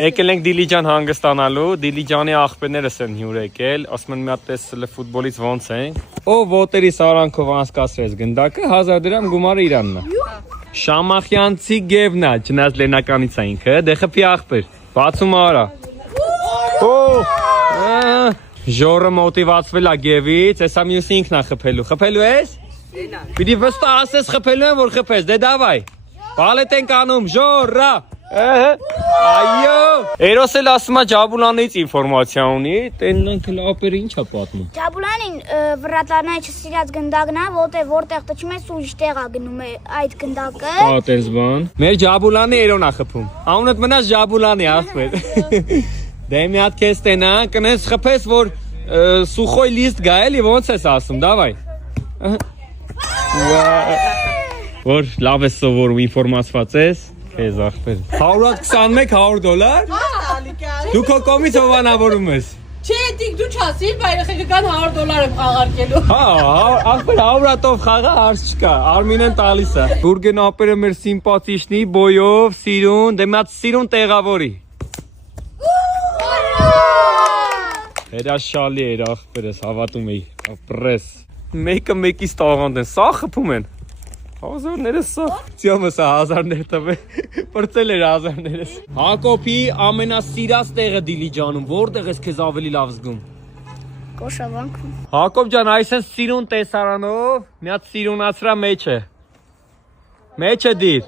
Եկել ենք Դիլիջան հանգստանալու, Դիլիջանի աղբերներս են հյուր եկել, ասում են մի հատ տեսել է ֆուտբոլից ոնց են։ Ով ոտերի սարանքով անցկացրեց գնդակը 1000 դրամ գումարը իրանն է։ Շամախյանցի գևնա, չնայած լենականից է ինքը, դե խփի աղբեր։ Բացում արա։ Ժորը մոտիվացվել է գևից, հեսա մյուսը ինքն է խփելու։ Խփելու ես։ Պիտի վստահ ասես խփելու եմ, որ խփես, դե դավայ։ Բալետ ենք անում, Ժորա։ Այո։ Էրոս էլ ասում է Ջաբուլանից ինֆորմացիա ունի, տեննան քլապերը ինչ է պատմում։ Ջաբուլանին վրատանայ չսիրած գնդակն է, որտեղ տչում է սուրճ տեղ է գնում է այդ գնդակը։ Պատես բան։ Մեր Ջաբուլանի Էրոն է խփում։ Անունդ մնաց Ջաբուլանի ախպեր։ Դե մի հատ քեզ տենա, կնես խփես, որ սուխոյ լիստ գա էլի, ոնց ես ասում, դավայ։ Որ լավ ես սովորում, ինֆորմացված ես, քեզ ախպեր։ 121 $100։ Դու քո կողմից հովանավորում ես։ Չէ, դիք դու չասիր, բայց երեխեքական $100 եմ խաղարկելու։ Հա, ախպեր 100-ով խաղա հարց չկա, Արմինեն տալիս է։ Գուրգեն ապերը մեր սիմպաթիչնի, բոյով, սիրուն, դե մի հատ սիրուն տեղավորի։ Հերաշալի էր ախպերս, հավատում էի, ապրես։ Մեկը մեկից տաղանդ են, սա խփում են։ 1000-ները սա։ Ծյոմը սա 1000-ներ տվե, պրծել էր 1000-ներս։ Հակոբի ամենասիրած տեղը Դիլիջանում, որտեղ ես քեզ ավելի լավ զգում։ Կոշավանքում։ Հակոբ ջան, այսեն սիրուն տեսարանով, մի հատ սիրունացրա մեջը։ Մեջը դիր։